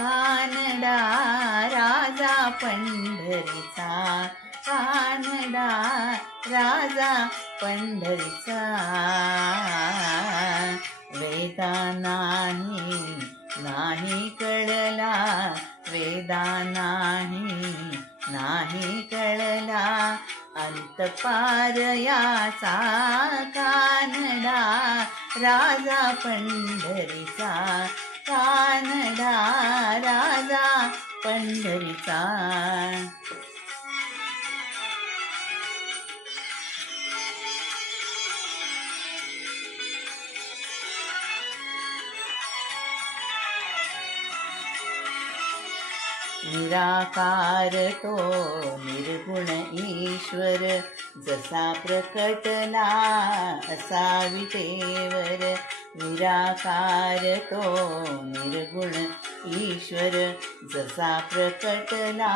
कानडा राजा पंढरीचा, कानडा राजा पंढरीचा. वेदा नाही कळला, वेदा नाही कळला, अंतपार याचा कानडा राजा पंढरीचा, कानडा राजा पंढरीचा. निराकार तो निर्गुण ईश्वर, जसा प्रकटला असा विटेवर. निराकार तो निर्गुण ईश्वर, जसा प्रकटला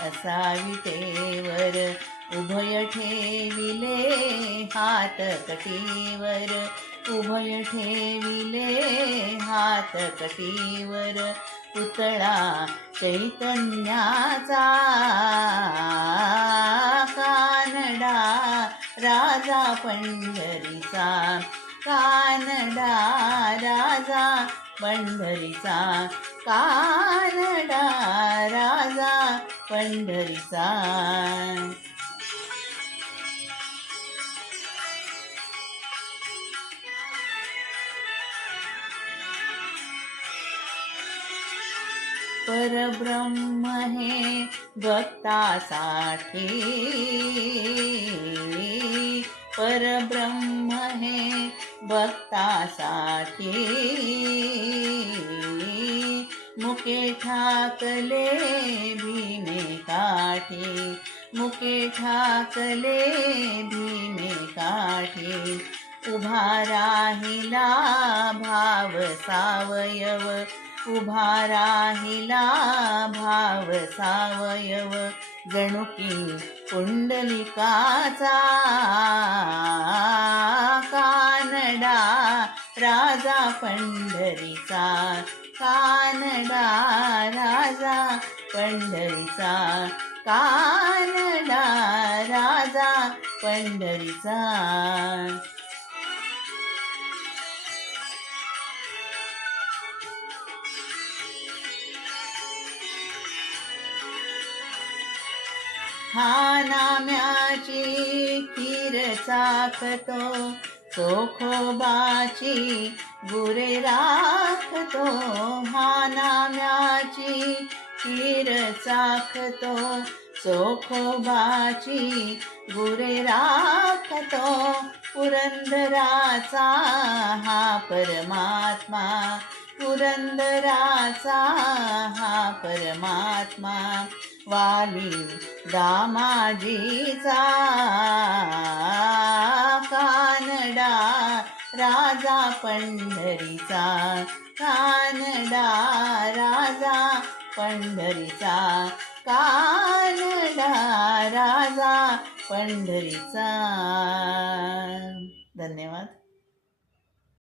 असा विटेवर. उभय ठेविले हात कटीवर, उभय ठेविले हात कटीवर. पुतळा चैतन्याचा, कानडा राजा पंढरीचा, कानडा राजा पंढरीचा, कानडा राजा पंढरीचा. परब्रह्म हे भक्तासाठी, परब्रह्म हे भक्तासाठी. मुके ठाकले भीमे काठी, मुके ठाकले भीमे काठी. उभा राहिला भाव सावयव, उभा राहिला भाव सावयव. जणुकी पुंडलिकाचा, कानडा राजा पंढरीचा, कानडा राजा पंढरीचा, कानडा राजा पंढरीचा. हा नाम्याची खीर चाखतो, चोखोबाची गुरे राखतो. हा नाम्याची खीर चाखतो, चोखोबाची गुरे राखतो. पुरंदराचा हा परमात्मा, पुरंदराचा हा परमात्मा. वाली दामाजीचा, कानडा राजा पंढरीचा, कानडा राजा पंढरीचा, कानडा राजा पंढरीचा. धन्यवाद.